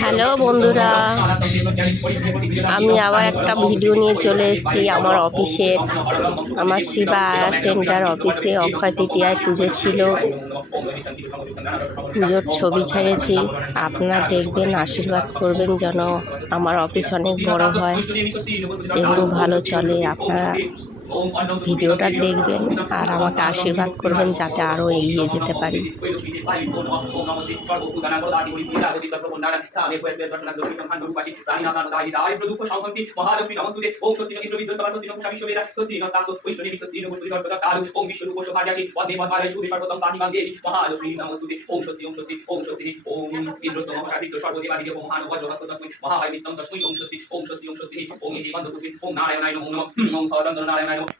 Hello বন্ধুরা, আমি আবার একটা ভিডিও নিয়ে চলে এসেছি আমার অফিসের, আমার শিবা আয়া সেন্টার অফিসে। অক্ষয় তৃতীয়ায় পুজো ছিল, পুজোর ছবি ছেড়েছি। আপনারা দেখবেন, আশীর্বাদ করবেন যেন আমার অফিস অনেক বড় হয় এবং ভালো চলে। আপনারা ভিডিওটা দেখবেন আর আমাকে আশীর্বাদ করবেন যাতে আরও এগিয়ে যেতে পারি।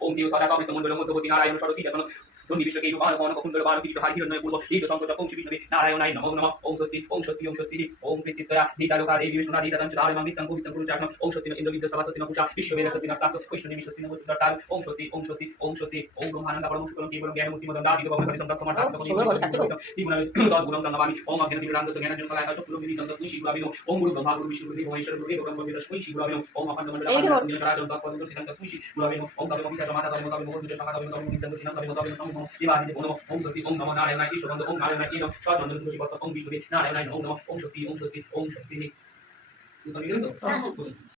ওম দেব সদা কবিত মন্ডল মধ্যবর্তী নারায়ণ সরস্বতী যখন ধন্যী বিশ্বকে কুণ্ডল বারো কীট হারি হিরণ্যয় পূর্ব দীর্ঘ সংকট ওম শ্রী বিষ্ণুবে নারায়ণায় নমো নমঃ ওম স্বস্তি ওম স্বস্তি ওম স্বস্তি ওম কৃতিত্বয়া দীতালোকা দেবী বিষ্ণুনা দীতাদঞ্চ ধারয়মাং নিত্যং পবিত্রং পুরুষাসনম ওম স্বস্তি ইন্দ্র বিদ্যা সভাসতি নপুষা বিশ্ববেদ সত্যি নাস্তাস্ত বৈষ্ণবী সত্যি নমস্কার ওম স্বস্তি ওম স্বস্তি ওম স্বস্তি ওম ব্রহ্মানন্দ পরম শুক্রম কেবলম জ্ঞান মুক্তি মদন দাদি ভগবান হরি সন্তক কুমার শাস্ত্র জীবন তদ্গুণম তন্নমামি ওম অজ্ঞান বিভ্রান্ত জ্ঞান জন সলায় চক্র বিধি তন্ত্র তুই শিগুরাবিনো ওম গুরু ব্রহ্মা গুরু বিষ্ণু গুরু মহেশ্বর গুরু একম ব্রহ্ম তুই শিগুরাবিনো ওম অখণ্ড মণ্ডল সরাচরণ তৎপদ সিদ্ধান্ত তুই শিগুরাবিনো ওম তবে মহিষা মাতা তবে তবে মহৎ সমাতা তবে তবে নিত্যান্ত সিদ্ধান্ত তবে তবে নমঃ দেবাদি দেব নমঃ ওম স্বস্তি ওম নমঃ নারায়ণায় ঈশ্বরবন্দ ওম নারায়ণায় কীট সচন্দন তুলসী পত্র ওম বিষ্ণুবে নারায়ণায় নমঃ ওম স্বস্তি ওম স্বস্তি ওম স্বস্তি।